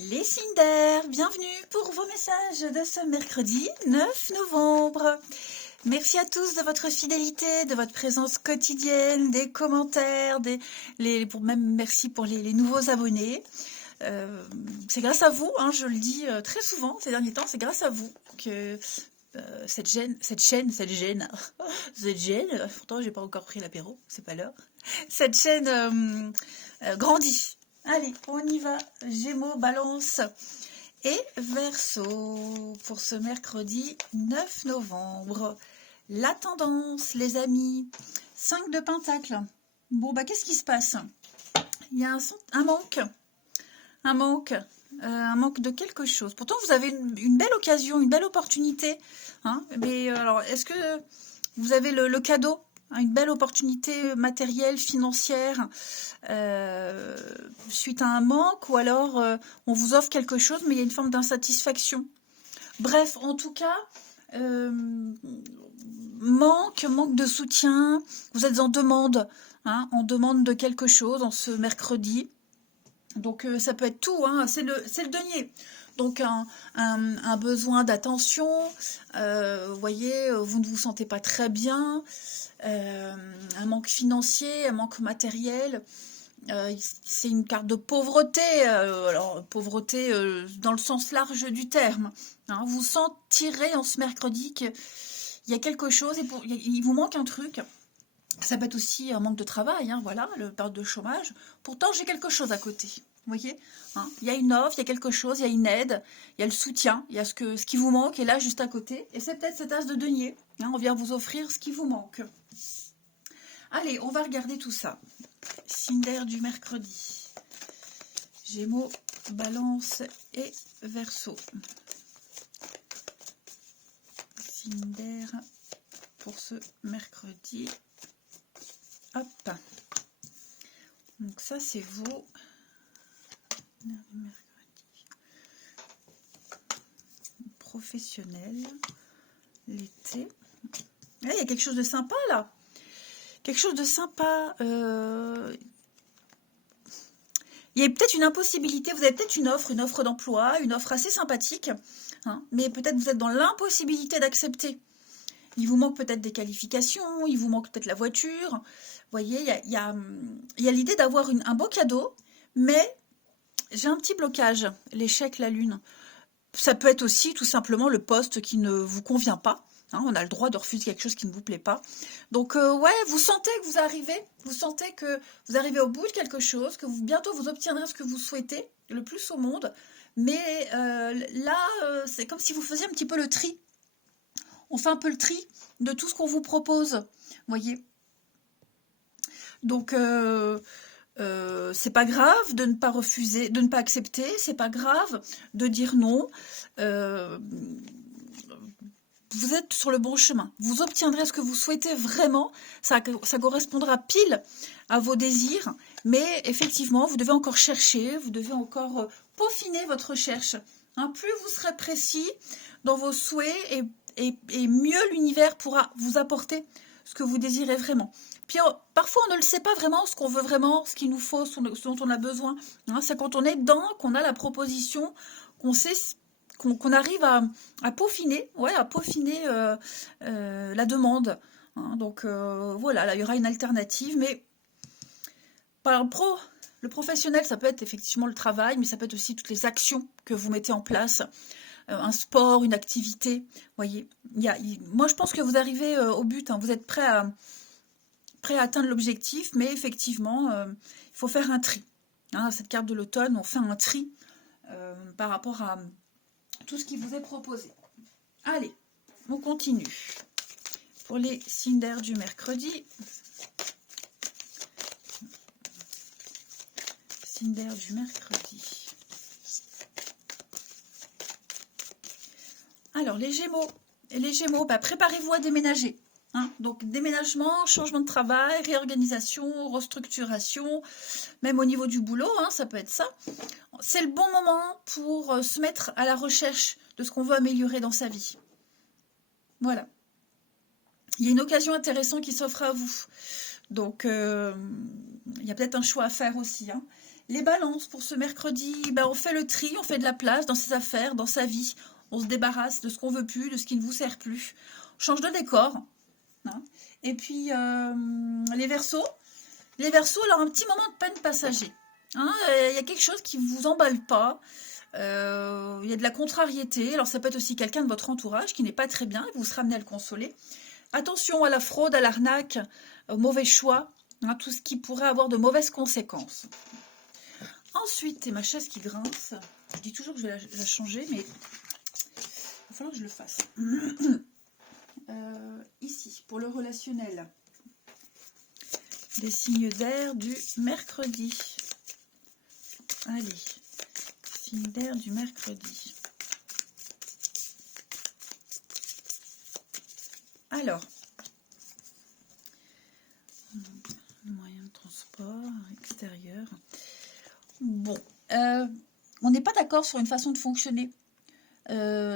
Les Cinder, bienvenue pour vos messages de ce mercredi 9 novembre. Merci à tous de votre fidélité, de votre présence quotidienne, des commentaires, merci pour les nouveaux abonnés. C'est grâce à vous, je le dis très souvent ces derniers temps, c'est grâce à vous que cette chaîne, pourtant j'ai pas encore pris l'apéro, c'est pas l'heure, cette chaîne grandit. Allez, on y va, Gémeaux, Balance et Verseau pour ce mercredi 9 novembre. La tendance, les amis, 5 de Pentacles. Bon, qu'est-ce qui se passe? Il y a un manque de quelque chose. Pourtant, vous avez une belle occasion, une belle opportunité. Mais alors, est-ce que vous avez le cadeau? Une belle opportunité matérielle, financière, suite à un manque, ou alors on vous offre quelque chose, mais il y a une forme d'insatisfaction. Bref, en tout cas, manque de soutien, vous êtes en demande de quelque chose en ce mercredi. Donc ça peut être tout, c'est le denier. Donc un besoin d'attention, vous voyez, vous ne vous sentez pas très bien, un manque financier, un manque matériel, c'est une carte de pauvreté, alors pauvreté dans le sens large du terme. Vous sentirez en ce mercredi qu'il y a quelque chose, il vous manque un truc. Ça peut être aussi un manque de travail, voilà, le période de chômage. Pourtant, j'ai quelque chose à côté. Vous voyez, il y a une offre, il y a quelque chose, il y a une aide, il y a le soutien, il y a ce qui vous manque est là juste à côté. Et c'est peut-être cet as de denier. On vient vous offrir ce qui vous manque. Allez, on va regarder tout ça. Cinder du mercredi. Gémeaux, Balance et Verseau. Cinder pour ce mercredi. Hop. Donc ça, c'est vous. Professionnel. L'été. Il y a quelque chose de sympa, là. Quelque chose de sympa. Il y a peut-être une impossibilité. Vous avez peut-être une offre d'emploi, une offre assez sympathique. Mais peut-être vous êtes dans l'impossibilité d'accepter. Il vous manque peut-être des qualifications, il vous manque peut-être la voiture. Vous voyez, il y a l'idée d'avoir un beau cadeau, mais j'ai un petit blocage, l'échec, la lune. Ça peut être aussi tout simplement le poste qui ne vous convient pas. On a le droit de refuser quelque chose qui ne vous plaît pas. Donc, vous sentez que vous sentez que vous arrivez au bout de quelque chose, que bientôt vous obtiendrez ce que vous souhaitez, le plus au monde. Mais là, c'est comme si vous faisiez un petit peu le tri. On fait un peu le tri de tout ce qu'on vous propose, vous voyez. Donc, c'est pas grave de ne pas refuser, de ne pas accepter, c'est pas grave de dire non. Vous êtes sur le bon chemin. Vous obtiendrez ce que vous souhaitez vraiment. Ça correspondra pile à vos désirs. Mais effectivement, vous devez encore chercher, vous devez encore peaufiner votre recherche. Plus vous serez précis dans vos souhaits et mieux l'univers pourra vous apporter ce que vous désirez vraiment. Puis parfois on ne le sait pas vraiment, ce qu'on veut vraiment, ce qu'il nous faut, ce dont on a besoin. C'est quand on est dedans, qu'on a la proposition, qu'on sait, qu'on arrive à peaufiner, la demande. Donc voilà, là il y aura une alternative, mais par le professionnel, ça peut être effectivement le travail, mais ça peut être aussi toutes les actions que vous mettez en place. Un sport, une activité, voyez. Moi, je pense que vous arrivez au but, vous êtes prêt à atteindre l'objectif, mais effectivement, il faut faire un tri. Cette carte de l'automne, on fait un tri par rapport à tout ce qui vous est proposé. Allez, on continue. Pour les Cinder du mercredi. Cinder du mercredi. Alors, les Gémeaux, préparez-vous à déménager. Donc, déménagement, changement de travail, réorganisation, restructuration, même au niveau du boulot, ça peut être ça. C'est le bon moment pour se mettre à la recherche de ce qu'on veut améliorer dans sa vie. Voilà. Il y a une occasion intéressante qui s'offre à vous. Donc, il y a peut-être un choix à faire aussi. Les balances pour ce mercredi, ben, on fait le tri, on fait de la place dans ses affaires, dans sa vie. On se débarrasse de ce qu'on veut plus, de ce qui ne vous sert plus. On change de décor. Hein. Et puis, les Verseaux. Les Verseaux, alors un petit moment de peine passager. Hein, y a quelque chose qui ne vous emballe pas. Il y a de la contrariété. Alors, ça peut être aussi quelqu'un de votre entourage qui n'est pas très bien et vous serez amené à le consoler. Attention à la fraude, à l'arnaque, au mauvais choix. Hein, tout ce qui pourrait avoir de mauvaises conséquences. Ensuite, et ma chaise qui grince. Je dis toujours que je vais la changer, mais il va falloir que je le fasse. Ici, pour le relationnel, des signes d'air du mercredi. Allez, signes d'air du mercredi. Alors, moyen de transport extérieur. Bon, on n'est pas d'accord sur une façon de fonctionner.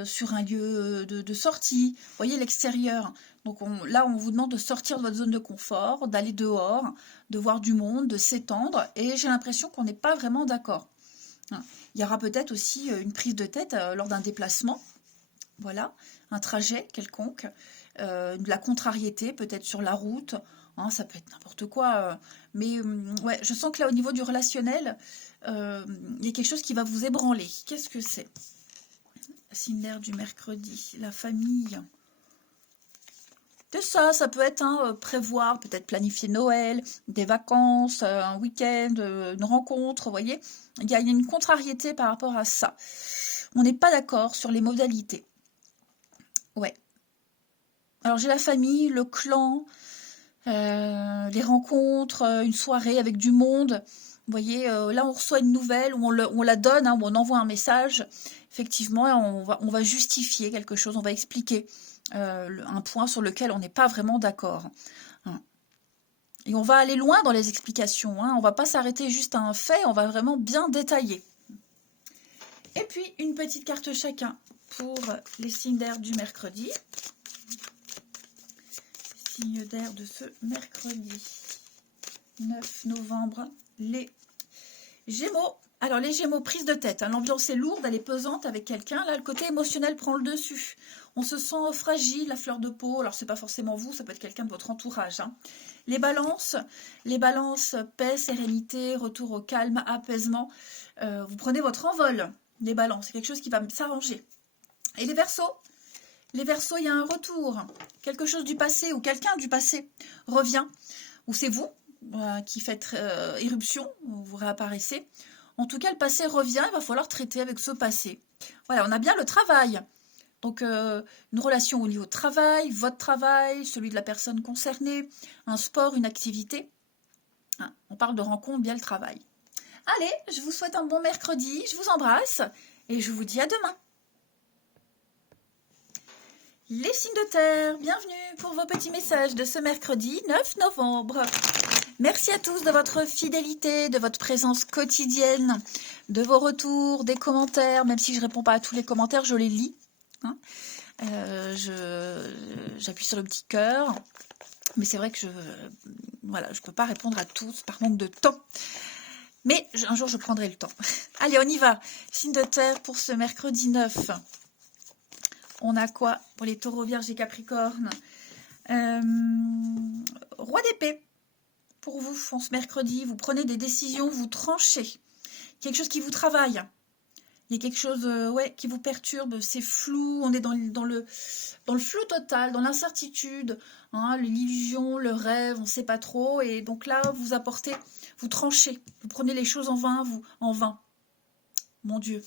Sur un lieu de sortie, vous voyez l'extérieur. Donc là, on vous demande de sortir de votre zone de confort, d'aller dehors, de voir du monde, de s'étendre. Et j'ai l'impression qu'on n'est pas vraiment d'accord. Hein. Il y aura peut-être aussi une prise de tête lors d'un déplacement. Voilà, un trajet quelconque. De la contrariété, peut-être sur la route. Hein, ça peut être n'importe quoi. Mais ouais, je sens que là, au niveau du relationnel, il y a quelque chose qui va vous ébranler. Qu'est-ce que c'est ? Signe d'air du mercredi, la famille. C'est ça, ça peut être prévoir, peut-être planifier Noël, des vacances, un week-end, une rencontre, vous voyez. Il y a une contrariété par rapport à ça. On n'est pas d'accord sur les modalités. Ouais. Alors j'ai la famille, le clan, les rencontres, une soirée avec du monde. Vous voyez, là on reçoit une nouvelle, on la donne, où on envoie un message. Effectivement, on va justifier quelque chose, on va expliquer un point sur lequel on n'est pas vraiment d'accord. Hein. Et on va aller loin dans les explications. Hein. On ne va pas s'arrêter juste à un fait, on va vraiment bien détailler. Et puis, une petite carte chacun pour les signes d'air du mercredi. Signes d'air de ce mercredi 9 novembre, les Gémeaux. Alors, les Gémeaux, prise de tête. Hein, l'ambiance est lourde, elle est pesante avec quelqu'un. Là, le côté émotionnel prend le dessus. On se sent fragile, la fleur de peau. Alors, c'est pas forcément vous, ça peut être quelqu'un de votre entourage. Hein. Les balances, paix, sérénité, retour au calme, apaisement. Vous prenez votre envol, les balances. C'est quelque chose qui va s'arranger. Et les Verseaux, il y a un retour. Quelque chose du passé ou quelqu'un du passé revient. Ou c'est vous qui faites irruption, vous réapparaissez. En tout cas, le passé revient, il va falloir traiter avec ce passé. Voilà, on a bien le travail. Donc, une relation au niveau de travail, votre travail, celui de la personne concernée, un sport, une activité. Hein, on parle de rencontre, bien le travail. Allez, je vous souhaite un bon mercredi, je vous embrasse et je vous dis à demain. Les signes de terre, bienvenue pour vos petits messages de ce mercredi 9 novembre. Merci à tous de votre fidélité, de votre présence quotidienne, de vos retours, des commentaires. Même si je ne réponds pas à tous les commentaires, je les lis. Hein. J'appuie sur le petit cœur. Mais c'est vrai que je ne peux pas répondre à tous par manque de temps. Mais un jour, je prendrai le temps. Allez, on y va. Signe de terre pour ce mercredi 9. On a quoi pour les taureaux, vierges et capricornes? Roi d'épée. Pour vous, en ce mercredi, vous prenez des décisions, vous tranchez. Quelque chose qui vous travaille. Il y a quelque chose qui vous perturbe, c'est flou, on est dans le flou total, dans l'incertitude, hein, l'illusion, le rêve, on ne sait pas trop. Et donc là, vous apportez, vous tranchez, vous prenez les choses en vain, Mon Dieu.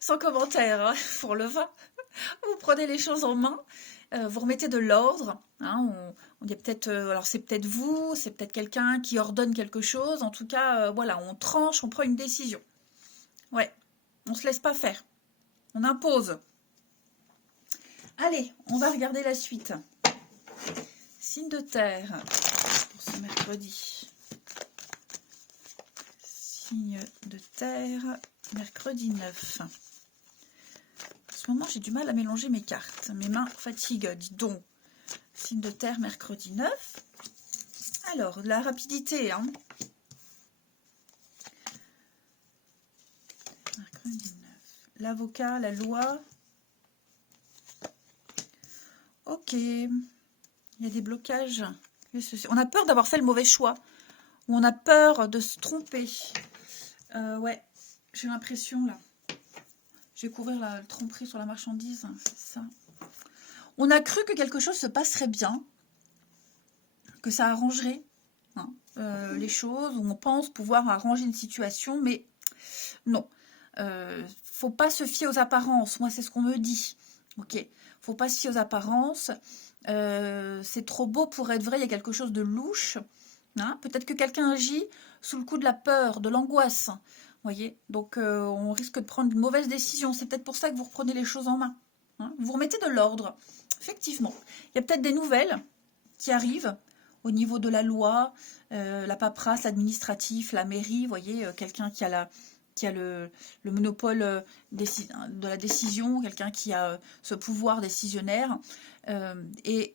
Sans commentaire, hein, pour le vin. Vous prenez les choses en main, vous remettez de l'ordre. Hein, on est peut-être, alors c'est peut-être vous, c'est peut-être quelqu'un qui ordonne quelque chose. En tout cas, voilà, on tranche, on prend une décision. Ouais, on se laisse pas faire. On impose. Allez, on va regarder la suite. Signe de terre pour ce mercredi. Signe de terre, mercredi 9. En ce moment, j'ai du mal à mélanger mes cartes. Mes mains fatiguent, dis donc. Signe de terre, mercredi 9. Alors, la rapidité. Hein. L'avocat, la loi. Ok. Il y a des blocages. On a peur d'avoir fait le mauvais choix. Ou on a peur de se tromper. Ouais, j'ai l'impression là. Je vais couvrir la tromperie sur la marchandise. C'est ça. On a cru que quelque chose se passerait bien. Que ça arrangerait les choses. Ou on pense pouvoir arranger une situation. Mais non. Faut pas se fier aux apparences. Moi, c'est ce qu'on me dit. Ok. Faut pas se fier aux apparences. C'est trop beau pour être vrai. Il y a quelque chose de louche. Peut-être que quelqu'un agit sous le coup de la peur, de l'angoisse. Voyez. Donc, on risque de prendre une mauvaise décision. C'est peut-être pour ça que vous reprenez les choses en main. Vous remettez de l'ordre. Effectivement. Il y a peut-être des nouvelles qui arrivent au niveau de la loi, la paperasse, l'administratif, la mairie. Vous voyez, quelqu'un qui a le monopole de la décision, quelqu'un qui a ce pouvoir décisionnaire. Et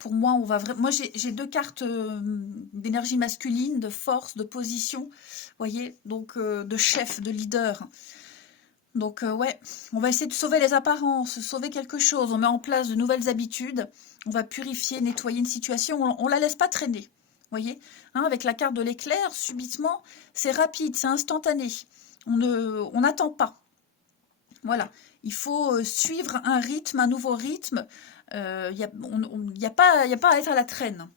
pour moi, moi j'ai 2 cartes d'énergie masculine, de force, de position, voyez, donc de chef, de leader. Donc ouais, on va essayer de sauver les apparences, sauver quelque chose. On met en place de nouvelles habitudes. On va purifier, nettoyer une situation. On la laisse pas traîner, voyez. Avec la carte de l'éclair, subitement, c'est rapide, c'est instantané. On n'attend pas. Voilà, il faut suivre un rythme, un nouveau rythme. Il n'y a pas à être à la traîne.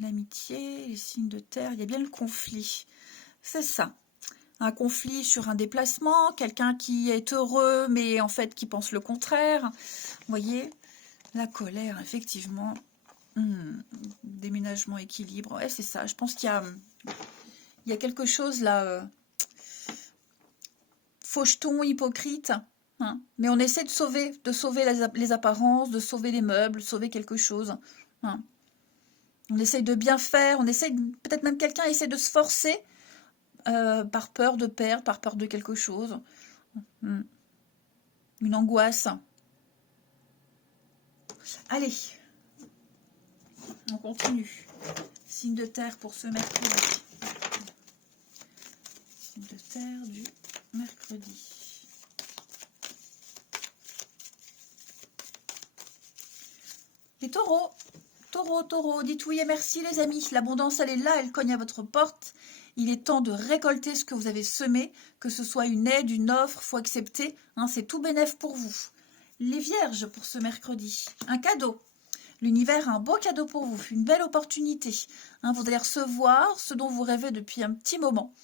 L'amitié, les signes de terre, il y a bien le conflit. C'est ça. Un conflit sur un déplacement, quelqu'un qui est heureux, mais en fait qui pense le contraire. Vous voyez, la colère, effectivement. Déménagement, équilibre. Ouais, c'est ça. Je pense qu'il y a quelque chose là. Faucheton, hypocrite. Mais on essaie de sauver les apparences, de sauver les meubles, de sauver quelque chose. On essaye de bien faire, peut-être même quelqu'un essaie de se forcer par peur de perdre, par peur de quelque chose. Une angoisse. Allez, on continue. Signe de terre pour ce mercredi. Signe de terre du mercredi. Les taureaux. Taureau, dites oui et merci les amis. L'abondance, elle est là, elle cogne à votre porte. Il est temps de récolter ce que vous avez semé, que ce soit une aide, une offre, faut accepter. C'est tout bénef pour vous. Les vierges pour ce mercredi. Un cadeau. L'univers a un beau cadeau pour vous, une belle opportunité. Vous allez recevoir ce dont vous rêvez depuis un petit moment.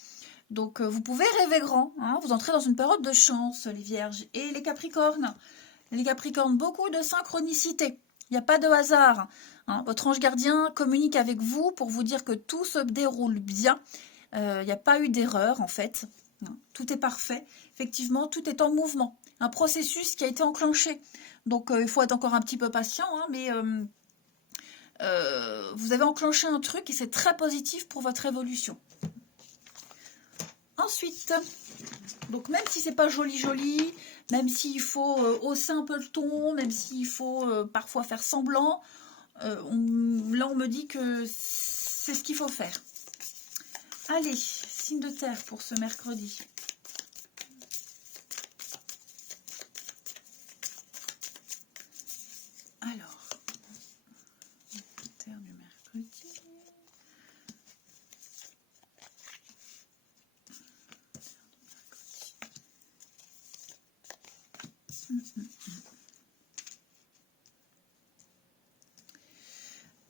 Donc, vous pouvez rêver grand. Vous entrez dans une période de chance, les vierges. Et les capricornes. Les capricornes, beaucoup de synchronicité. Il n'y a pas de hasard. Votre ange gardien communique avec vous pour vous dire que tout se déroule bien. Il n'y a pas eu d'erreur, en fait. Tout est parfait. Effectivement, tout est en mouvement. Un processus qui a été enclenché. Donc, il faut être encore un petit peu patient, mais vous avez enclenché un truc et c'est très positif pour votre évolution. Ensuite, donc même si c'est pas joli, même s'il faut hausser un peu le ton, même s'il faut parfois faire semblant, là on me dit que c'est ce qu'il faut faire. Allez, signe de terre pour ce mercredi. Alors, signe de terre du mercredi.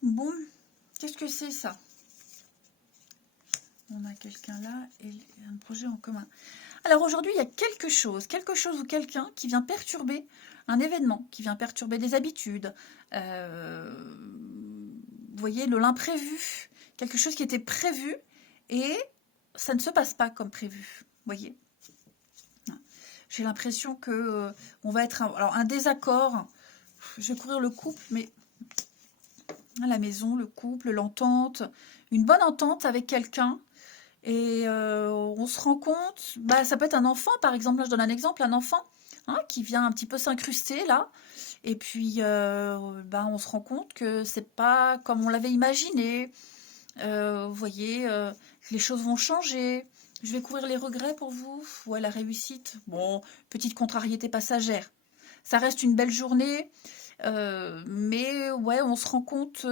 Bon, qu'est-ce que c'est ça? On a quelqu'un là et un projet en commun. Alors aujourd'hui, il y a quelque chose ou quelqu'un qui vient perturber un événement, qui vient perturber des habitudes. Vous voyez, l'imprévu, quelque chose qui était prévu et ça ne se passe pas comme prévu. Vous voyez, j'ai l'impression que on va être un désaccord. Je vais courir le couple, mais la maison, le couple, l'entente, une bonne entente avec quelqu'un. Et on se rend compte, ça peut être un enfant par exemple, là je donne un exemple, un enfant qui vient un petit peu s'incruster là, et puis on se rend compte que c'est pas comme on l'avait imaginé. Vous voyez, les choses vont changer, Je vais courir les regrets pour vous. Ouais, la réussite. Bon, petite contrariété passagère. Ça reste une belle journée. Mais ouais, on se rend compte,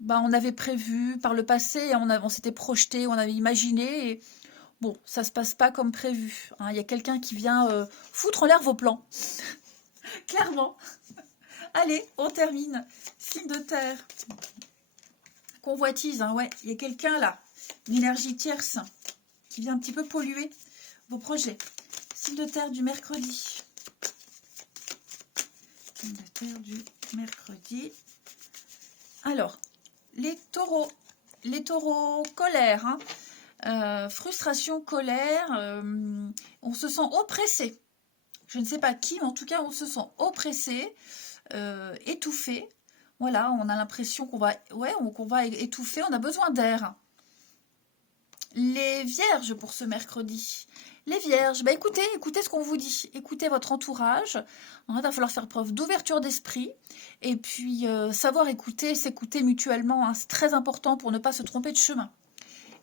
bah, on avait prévu par le passé, on s'était projeté, on avait imaginé. Et bon, ça se passe pas comme prévu, hein. Il y a quelqu'un qui vient foutre en l'air vos plans. Clairement. Allez, on termine. Signe de terre. Convoitise, hein, ouais. Il y a quelqu'un là, une énergie tierce, qui vient un petit peu polluer vos projets. Signe de terre du mercredi. Signe de terre du mercredi. Alors, les taureaux, colère, hein. Frustration, colère, on se sent oppressé. Je ne sais pas qui, mais en tout cas, on se sent oppressé, étouffé. Voilà, on a l'impression qu'on va, ouais, qu'on va étouffer, on a besoin d'air. Les vierges pour ce mercredi. Les vierges, bah écoutez ce qu'on vous dit. Écoutez votre entourage. Il va falloir faire preuve d'ouverture d'esprit. Et puis, savoir écouter, s'écouter mutuellement, hein, c'est très important pour ne pas se tromper de chemin.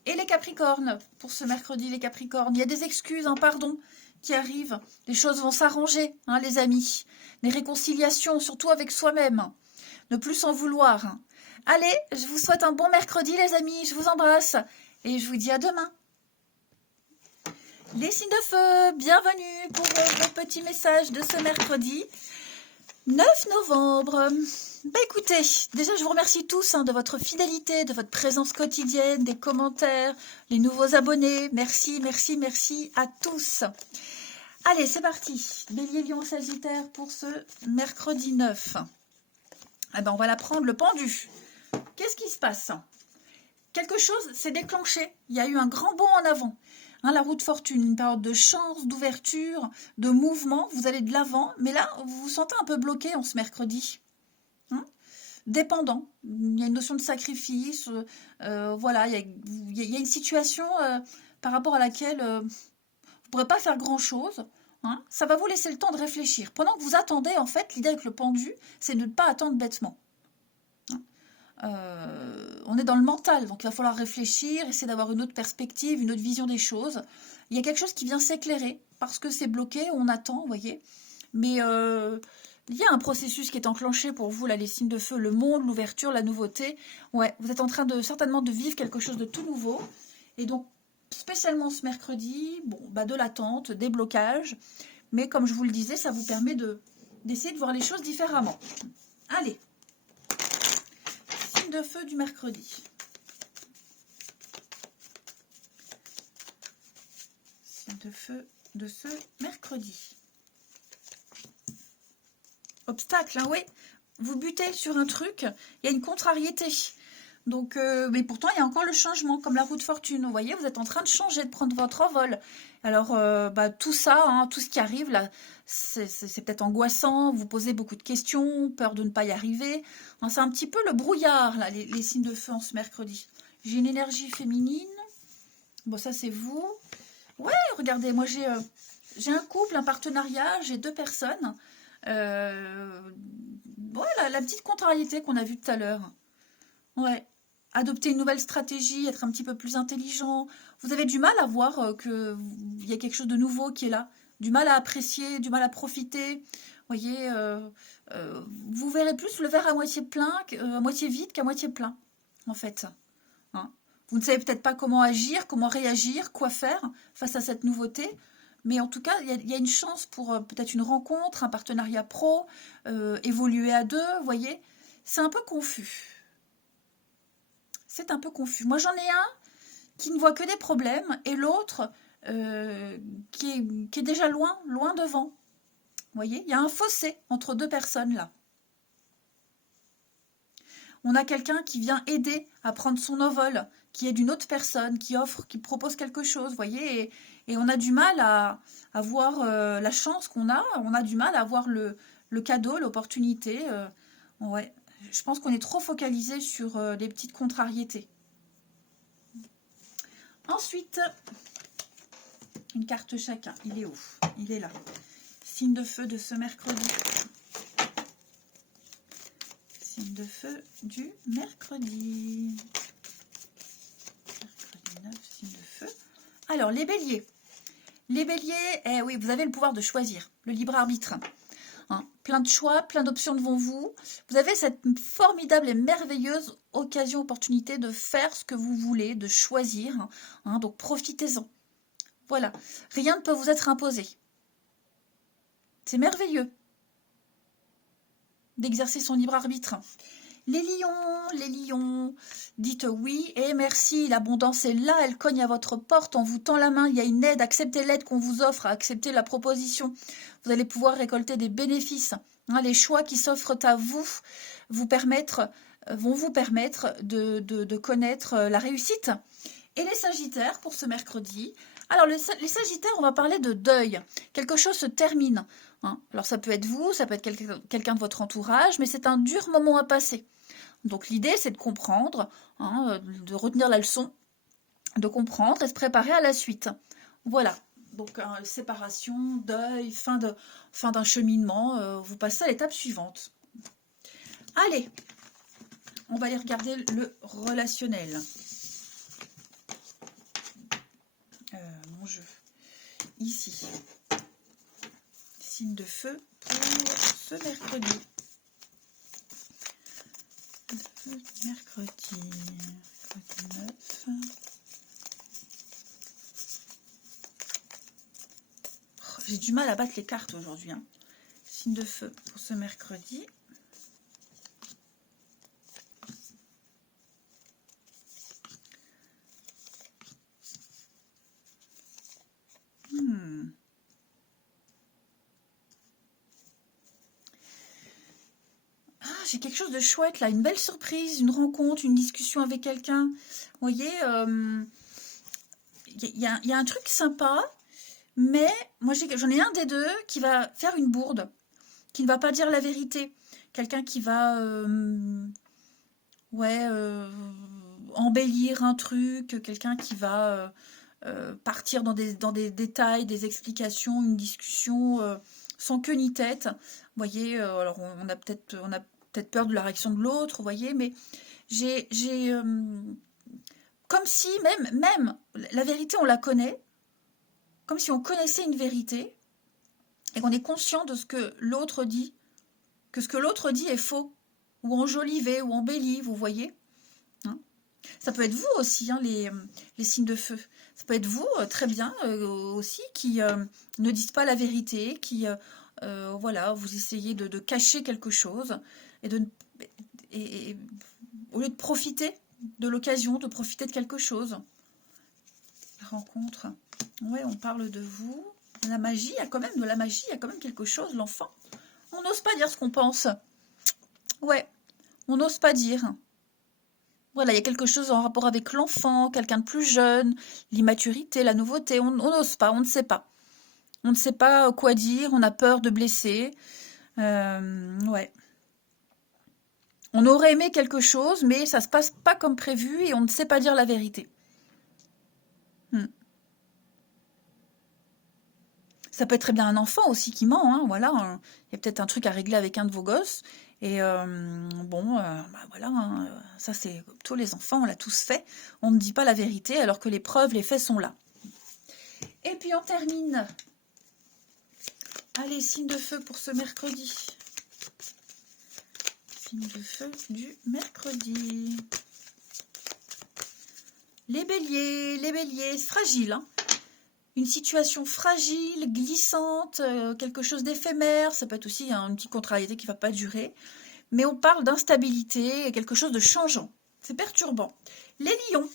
Et les capricornes, pour ce mercredi, les capricornes. Il y a des excuses, un pardon qui arrivent. Les choses vont s'arranger, hein, les amis. Les réconciliations, surtout avec soi-même. Ne plus s'en vouloir. Allez, je vous souhaite un bon mercredi, les amis. Je vous embrasse. Et je vous dis à demain. Les signes de feu, bienvenue pour vos petits messages de ce mercredi 9 novembre. Bah écoutez, déjà je vous remercie tous, hein, de votre fidélité, de votre présence quotidienne, des commentaires, les nouveaux abonnés. Merci, merci, merci à tous. Allez, c'est parti. Bélier, Lion, Sagittaire pour ce mercredi 9. Ah ben, on va la prendre, le pendu. Qu'est-ce qui se passe ? Quelque chose s'est déclenché. Il y a eu un grand bond en avant. Hein, la roue de fortune, une période de chance, d'ouverture, de mouvement. Vous allez de l'avant, mais là, vous vous sentez un peu bloqué en ce mercredi. Hein, dépendant. Il y a une notion de sacrifice. Voilà, il y a une situation par rapport à laquelle vous ne pourrez pas faire grand-chose. Hein, ça va vous laisser le temps de réfléchir. Pendant que vous attendez, en fait, l'idée avec le pendu, c'est de ne pas attendre bêtement. On est dans le mental, donc il va falloir réfléchir, essayer d'avoir une autre perspective, une autre vision des choses. Il y a quelque chose qui vient s'éclairer, parce que c'est bloqué, on attend, vous voyez. Mais il y a un processus qui est enclenché pour vous, là, les signes de feu, le monde, l'ouverture, la nouveauté. Ouais, vous êtes en train certainement de vivre quelque chose de tout nouveau. Et donc, spécialement ce mercredi, bon, bah de l'attente, des blocages. Mais comme je vous le disais, ça vous permet d'essayer de voir les choses différemment. Allez, de feu du mercredi. Signe de feu de ce mercredi. Obstacle, hein, oui. Vous butez sur un truc, il y a une contrariété. Donc, mais pourtant, il y a encore le changement, comme la roue de fortune. Vous voyez, vous êtes en train de changer, de prendre votre envol. Alors, bah, tout ça, hein, tout ce qui arrive, là, c'est peut-être angoissant. Vous posez beaucoup de questions, peur de ne pas y arriver. Hein, c'est un petit peu le brouillard, là, les signes de feu en ce mercredi. J'ai une énergie féminine. Bon, ça, c'est vous. Ouais, regardez, moi, j'ai un couple, un partenariat, j'ai 2 personnes. Voilà, la petite contrariété qu'on a vue tout à l'heure. Ouais. Adopter une nouvelle stratégie, être un petit peu plus intelligent. Vous avez du mal à voir qu'il y a quelque chose de nouveau qui est là. Du mal à apprécier, du mal à profiter. Vous voyez, vous verrez plus le verre à moitié plein, à moitié vide qu'à moitié plein, en fait. Hein, vous ne savez peut-être pas comment agir, comment réagir, quoi faire face à cette nouveauté. Mais en tout cas, il y a une chance pour peut-être une rencontre, un partenariat pro, évoluer à 2, vous voyez. C'est un peu confus. C'est un peu confus. Moi, j'en ai un qui ne voit que des problèmes et l'autre qui est déjà loin devant. Vous voyez, il y a un fossé entre 2 personnes là. On a quelqu'un qui vient aider à prendre son envol, qui est d'une autre personne, qui propose quelque chose, vous voyez, et on a du mal à voir la chance qu'on a, on a du mal à voir le cadeau, l'opportunité. Ouais. Je pense qu'on est trop focalisé sur les petites contrariétés. Ensuite, une carte chacun. Il est où? Il est là. Signe de feu de ce mercredi. Signe de feu du mercredi. Mercredi 9, signe de feu. Alors, les béliers. Les béliers, eh oui, vous avez le pouvoir de choisir, le libre arbitre. Hein, plein de choix, plein d'options devant vous. Vous avez cette formidable et merveilleuse occasion, opportunité de faire ce que vous voulez, de choisir. Hein, donc, profitez-en. Voilà. Rien ne peut vous être imposé. C'est merveilleux d'exercer son libre arbitre. Les lions, dites oui et merci, l'abondance est là, elle cogne à votre porte, on vous tend la main, il y a une aide, acceptez l'aide qu'on vous offre, acceptez la proposition. Vous allez pouvoir récolter des bénéfices. Hein, les choix qui s'offrent à vous vont vous permettre de connaître la réussite. Et les sagittaires pour ce mercredi. Alors les sagittaires, on va parler de deuil. Quelque chose se termine. Hein. Alors ça peut être vous, ça peut être quelqu'un de votre entourage, mais c'est un dur moment à passer. Donc l'idée, c'est de comprendre, hein, de retenir la leçon, de comprendre et se préparer à la suite. Voilà. Donc séparation, deuil, fin d'un cheminement, vous passez à l'étape suivante. Allez, on va aller regarder le relationnel. Mon jeu. Ici. Signe de feu pour ce mercredi. Mercredi 9. Oh, j'ai du mal à battre les cartes aujourd'hui. Hein. Signe de feu pour ce mercredi. J'ai quelque chose de chouette là, une belle surprise, une rencontre, une discussion avec quelqu'un. Vous voyez, il y a un truc sympa, mais moi j'en ai un des deux qui va faire une bourde, qui ne va pas dire la vérité. Quelqu'un qui va embellir un truc, quelqu'un qui va partir dans des détails, des explications, une discussion sans queue ni tête. Vous voyez, alors on a peut-être peur de la réaction de l'autre, vous voyez, mais j'ai comme si même la vérité on la connaît, comme si on connaissait une vérité et qu'on est conscient de ce que l'autre dit, que ce que l'autre dit est faux ou enjolivé ou embelli, vous voyez. Hein, ça peut être vous aussi, hein, les signes de feu. Ça peut être vous très bien aussi qui ne dites pas la vérité, qui voilà, vous essayez de cacher quelque chose et au lieu de profiter de l'occasion, de profiter de quelque chose. La rencontre. Ouais, on parle de vous. La magie, il y a quand même de la magie, il y a quand même quelque chose, l'enfant. On n'ose pas dire ce qu'on pense. Ouais, on n'ose pas dire. Voilà, il y a quelque chose en rapport avec l'enfant, quelqu'un de plus jeune, l'immaturité, la nouveauté. On n'ose pas, on ne sait pas. On ne sait pas quoi dire, on a peur de blesser. Ouais. On aurait aimé quelque chose, mais ça se passe pas comme prévu et on ne sait pas dire la vérité. Ça peut être très bien un enfant aussi qui ment, hein, voilà. Il y a peut-être un truc à régler avec un de vos gosses. Et voilà, hein, ça c'est tous les enfants, on l'a tous fait. On ne dit pas la vérité alors que les preuves, les faits sont là. Et puis on termine. Allez, signe de feu pour ce mercredi. Signe de feu du mercredi. Les béliers, c'est fragile. Hein. Une situation fragile, glissante, quelque chose d'éphémère. Ça peut être aussi une petite contrariété qui ne va pas durer. Mais on parle d'instabilité et quelque chose de changeant. C'est perturbant. Les lions,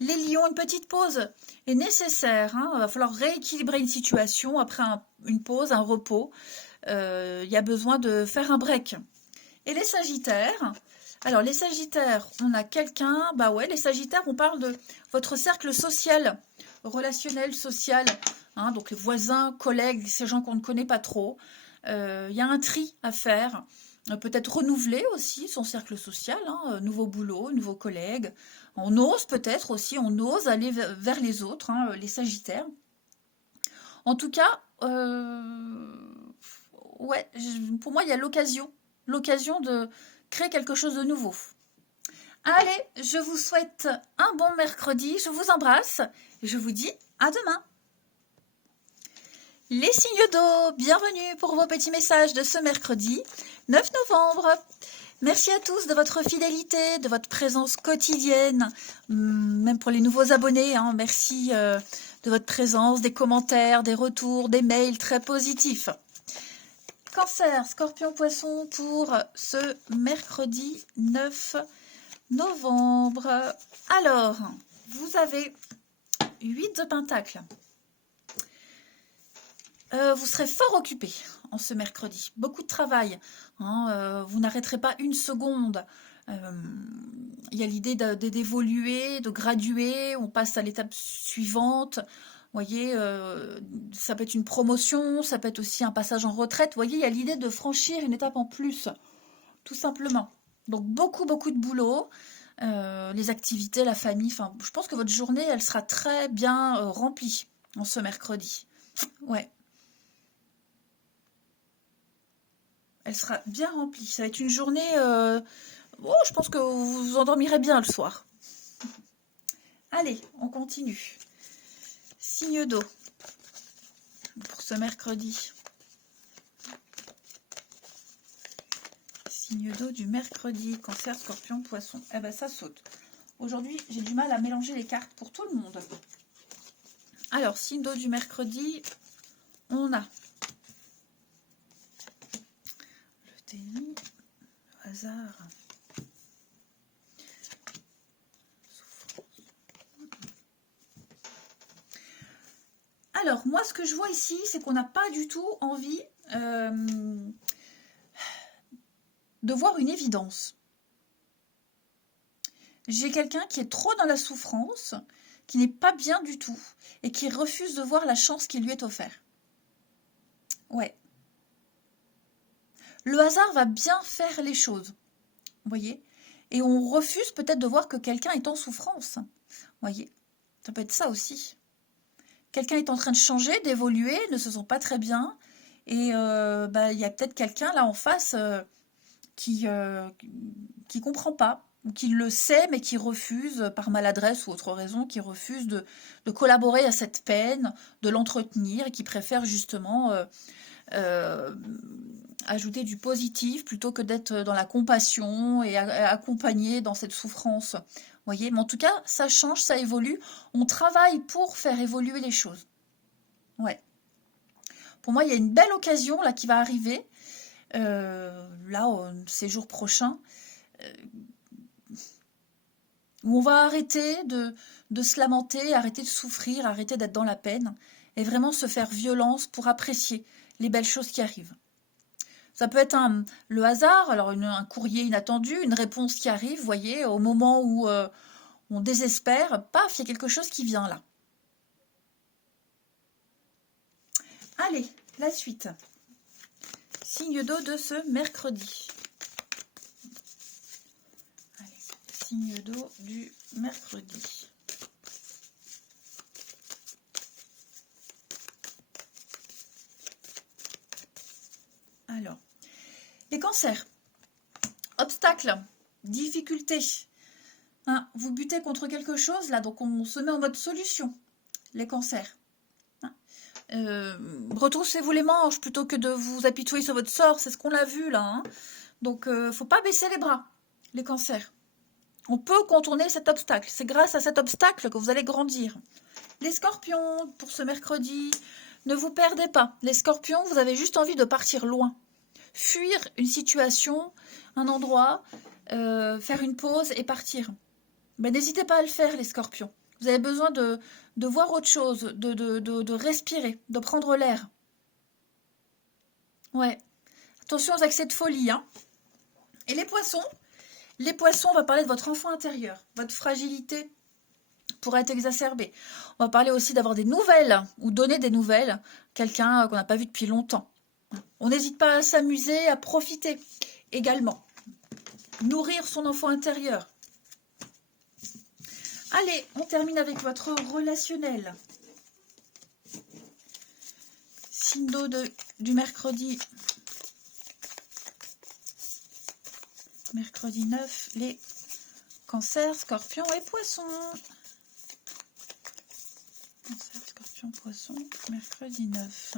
une petite pause est nécessaire. Hein. Il va falloir rééquilibrer une situation après une pause, un repos. Il y a besoin de faire un break. Et les sagittaires, alors les sagittaires, on a quelqu'un, les sagittaires, on parle de votre cercle social, relationnel, social, hein, donc les voisins, collègues, ces gens qu'on ne connaît pas trop. Il y a un tri à faire, peut-être renouveler aussi son cercle social, hein, nouveau boulot, nouveaux collègues. On ose peut-être aussi, aller vers les autres, hein, les sagittaires. En tout cas, pour moi, il y a l'occasion de créer quelque chose de nouveau. Allez, je vous souhaite un bon mercredi, je vous embrasse et je vous dis À demain. Les signes d'eau, bienvenue pour vos petits messages de ce mercredi 9 novembre. Merci à tous de votre fidélité, de votre présence quotidienne, même pour les nouveaux abonnés. Hein, merci de votre présence, des commentaires, des retours, des mails très positifs. Cancer, Scorpion, Poisson pour ce mercredi 9 novembre. Alors, vous avez 8 de Pentacle. Vous serez fort occupé en ce mercredi. Beaucoup de travail. Hein, vous n'arrêterez pas une seconde. Il y a l'idée d'évoluer, de graduer. On passe à l'étape suivante. Vous voyez, ça peut être une promotion, ça peut être aussi un passage en retraite. Vous voyez, il y a l'idée de franchir une étape en plus, tout simplement. Donc, beaucoup de boulot. Les activités, la famille. Enfin, je pense que votre journée, elle sera très bien remplie en ce mercredi. Ouais. Elle sera bien remplie. Ça va être une journée... je pense que vous vous endormirez bien le soir. Allez, on continue. Signe d'eau pour ce mercredi. Signe d'eau du mercredi. Cancer, Scorpion, Poisson. Eh ben, ça saute. Aujourd'hui, j'ai du mal à mélanger les cartes pour tout le monde. Alors, signe d'eau du mercredi, on a le déni, le hasard, souffrance. Alors, moi, ce que je vois ici, c'est qu'on n'a pas du tout envie de voir une évidence. J'ai quelqu'un qui est trop dans la souffrance, qui n'est pas bien du tout, et qui refuse de voir la chance qui lui est offerte. Ouais. Le hasard va bien faire les choses, vous voyez, et on refuse peut-être de voir que quelqu'un est en souffrance, vous voyez, ça peut être ça aussi. Quelqu'un est en train de changer, d'évoluer, ne se sent pas très bien, et il y a peut-être quelqu'un là en face qui comprend pas, ou qui le sait mais qui refuse, par maladresse ou autre raison, qui refuse de collaborer à cette peine, de l'entretenir, et qui préfère justement ajouter du positif plutôt que d'être dans la compassion et accompagner dans cette souffrance. Vous voyez, mais en tout cas, ça change, ça évolue. On travaille pour faire évoluer les choses. Ouais. Pour moi, il y a une belle occasion là qui va arriver, ces jours prochains, où on va arrêter de se lamenter, arrêter de souffrir, arrêter d'être dans la peine, et vraiment se faire violence pour apprécier les belles choses qui arrivent. Ça peut être le hasard, alors un courrier inattendu, une réponse qui arrive, vous voyez, au moment où on désespère, paf, il y a quelque chose qui vient là. Allez, la suite. Signe d'eau de ce mercredi. Allez, signe d'eau du mercredi. Alors, les cancers, obstacles, difficultés. Hein, vous butez contre quelque chose, là, donc on se met en mode solution, les cancers. Hein, retroussez-vous les manches plutôt que de vous apitoyer sur votre sort, c'est ce qu'on a vu là. Hein. Donc, faut pas baisser les bras, les cancers. On peut contourner cet obstacle. C'est grâce à cet obstacle que vous allez grandir. Les scorpions, pour ce mercredi, ne vous perdez pas. Les scorpions, vous avez juste envie de partir loin. Fuir une situation, un endroit, faire une pause et partir. Ben, n'hésitez pas à le faire, les scorpions. Vous avez besoin de voir autre chose, de respirer, de prendre l'air. Ouais. Attention aux accès de folie. Hein. Et les poissons, on va parler de votre enfant intérieur. Votre fragilité pourrait être exacerbée. On va parler aussi d'avoir des nouvelles ou donner des nouvelles. Quelqu'un qu'on n'a pas vu depuis longtemps. On n'hésite pas à s'amuser, à profiter également. Nourrir son enfant intérieur. Allez, on termine avec votre relationnel. Signe d'eau du mercredi. Mercredi 9, les cancers, scorpions et poissons. Cancer, Scorpion, Poisson, mercredi 9.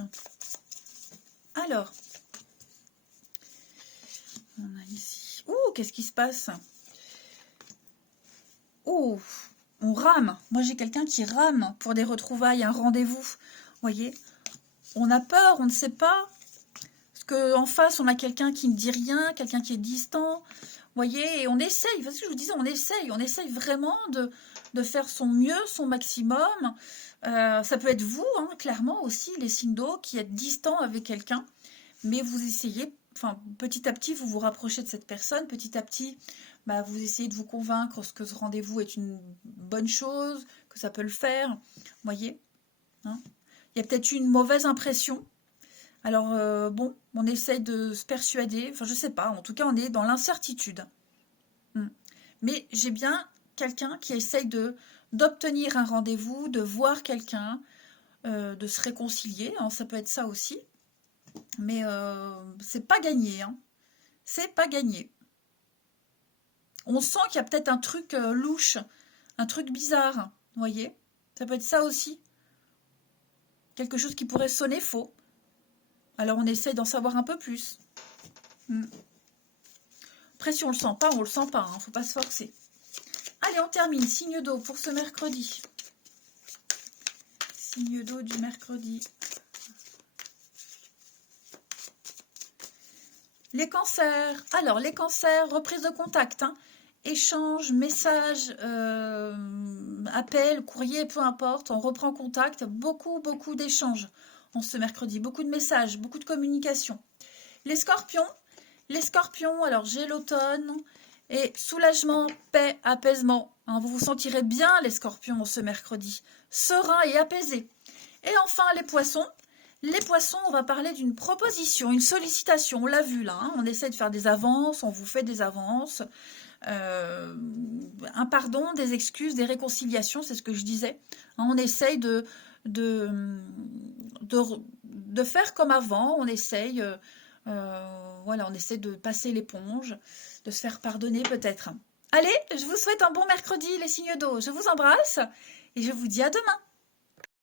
Alors, on a ici... Ouh, qu'est-ce qui se passe? Ouh, on rame. Moi, j'ai quelqu'un qui rame pour des retrouvailles, un rendez-vous. Vous voyez? On a peur, on ne sait pas. Parce qu'en face, on a quelqu'un qui ne dit rien, quelqu'un qui est distant. Vous voyez? Et on essaye, parce que je vous disais, on essaye vraiment de faire son mieux, son maximum. Ça peut être vous, hein, clairement aussi, les signes d'eau, qui êtes distants avec quelqu'un. Mais vous essayez, enfin, petit à petit, vous vous rapprochez de cette personne. Petit à petit, bah, vous essayez de vous convaincre que ce rendez-vous est une bonne chose, que ça peut le faire. Vous voyez, hein? Il y a peut-être eu une mauvaise impression. Alors, bon, on essaye de se persuader. Enfin, je sais pas. En tout cas, on est dans l'incertitude. Mais j'ai bien quelqu'un qui essaye d'obtenir un rendez-vous, de voir quelqu'un, de se réconcilier. Hein, ça peut être ça aussi. Mais c'est pas gagné. Hein. C'est pas gagné. On sent qu'il y a peut-être un truc louche, un truc bizarre. Vous voyez? Ça peut être ça aussi. Quelque chose qui pourrait sonner faux. Alors on essaie d'en savoir un peu plus. Après, si on le sent pas, on le sent pas. Hein, faut pas se forcer. Allez, on termine. Signe d'eau pour ce mercredi. Signe d'eau du mercredi. Les cancers. Alors, les cancers, reprise de contact. Hein. Échange, message, appel, courrier, peu importe. On reprend contact. Beaucoup d'échanges en ce mercredi. Beaucoup de messages, beaucoup de communication. Les scorpions. Les scorpions, alors j'ai l'automne. Et soulagement, paix, apaisement. Hein, vous vous sentirez bien, les scorpions, ce mercredi. Serein et apaisé. Et enfin, les poissons. Les poissons, on va parler d'une proposition, une sollicitation. On l'a vu là, hein, on essaie de faire des avances, on vous fait des avances. Un pardon, des excuses, des réconciliations, c'est ce que je disais. Hein, on essaye de faire comme avant, on essaye, voilà, on essaie de passer l'éponge, de se faire pardonner peut-être. Allez, je vous souhaite un bon mercredi, les signes d'eau. Je vous embrasse et je vous dis à demain.